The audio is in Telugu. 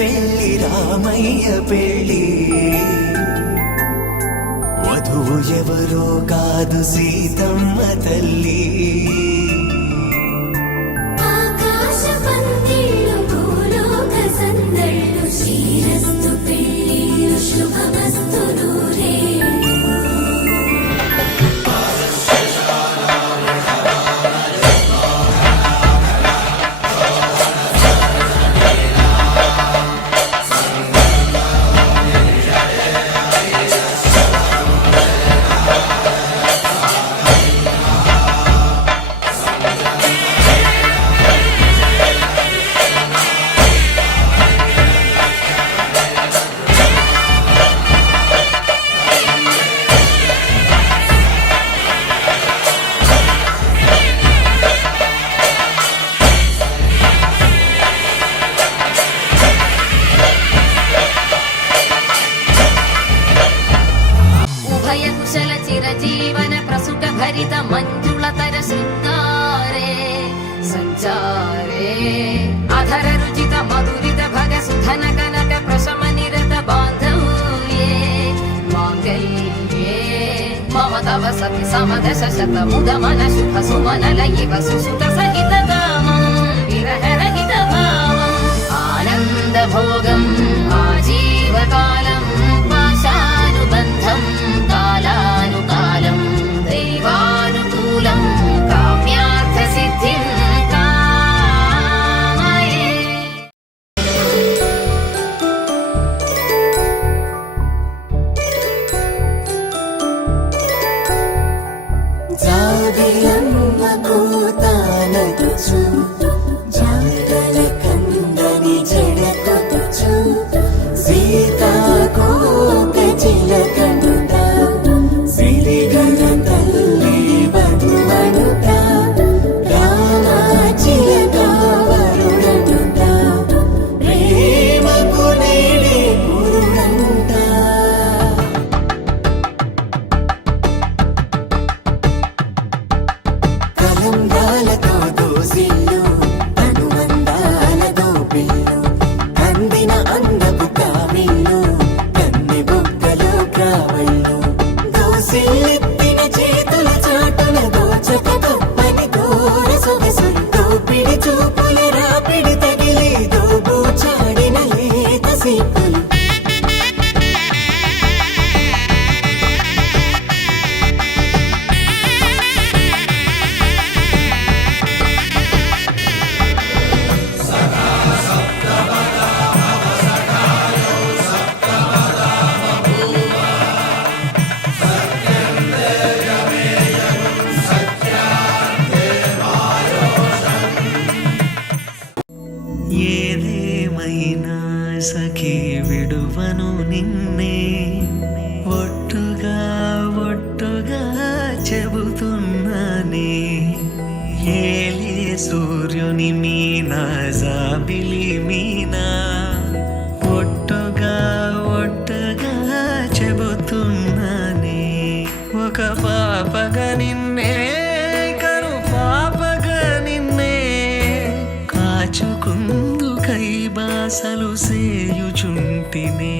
పెళ్ళి రామయ్య పెళ్ళి వధువు ఎవరో కాదు సీతమ్మ తల్లి जीवन प्रसुख भरित मंजुलतर शृंगारे संचारे अधर रुचित मधुरित भग सुधन कनक प्रशम निरत बांधव्ये मांगल्ये मम तव सति समदश शत मुद मन शुभ सुमन लयिव सुसुत सहित कामं विरह रहित भावम् आनंद भोगम् आजीवकालं पाशानुबन्धं कालानुकालं दैवानुकूलं काम्यार्थसिद्धिं कामये జాబిలమ్మ కూతానదుచు జాడల కందని జడకొతుచు సీతాకోక చిలకనుత సిరిగల తల్లి వధువనుత రామచిలక వరుడనుత ప్రేమకు నేడే గురుడంత కలంగాలతో దోసిల్లు అనుబంధాలతో పిల్లు అందిన అందపు కావిల్లు కన్ని బొక్కలో కావళ్ళు దోసిల్లెత్తిన చేతుల చాటున దోచక తప్పని దూర సొగసులు దోపిడి చూపుల రాపిడి తగిలి దోబూచాడిన లేత సీపులు ఏదేమైనా సఖీ విడువను నిన్నే ఒట్టుగా ఒట్టుగా చెబుతున్నానే ఏలే సూర్యుని మీనా జాబిలి మీనా ఒట్టుగా ఒట్టుగా చెబుతున్నానే ఒక పాపగా నిన్నే కను పాపగా నిన్నే కాచుకుందుకై బాసలు సేయుచుంటినే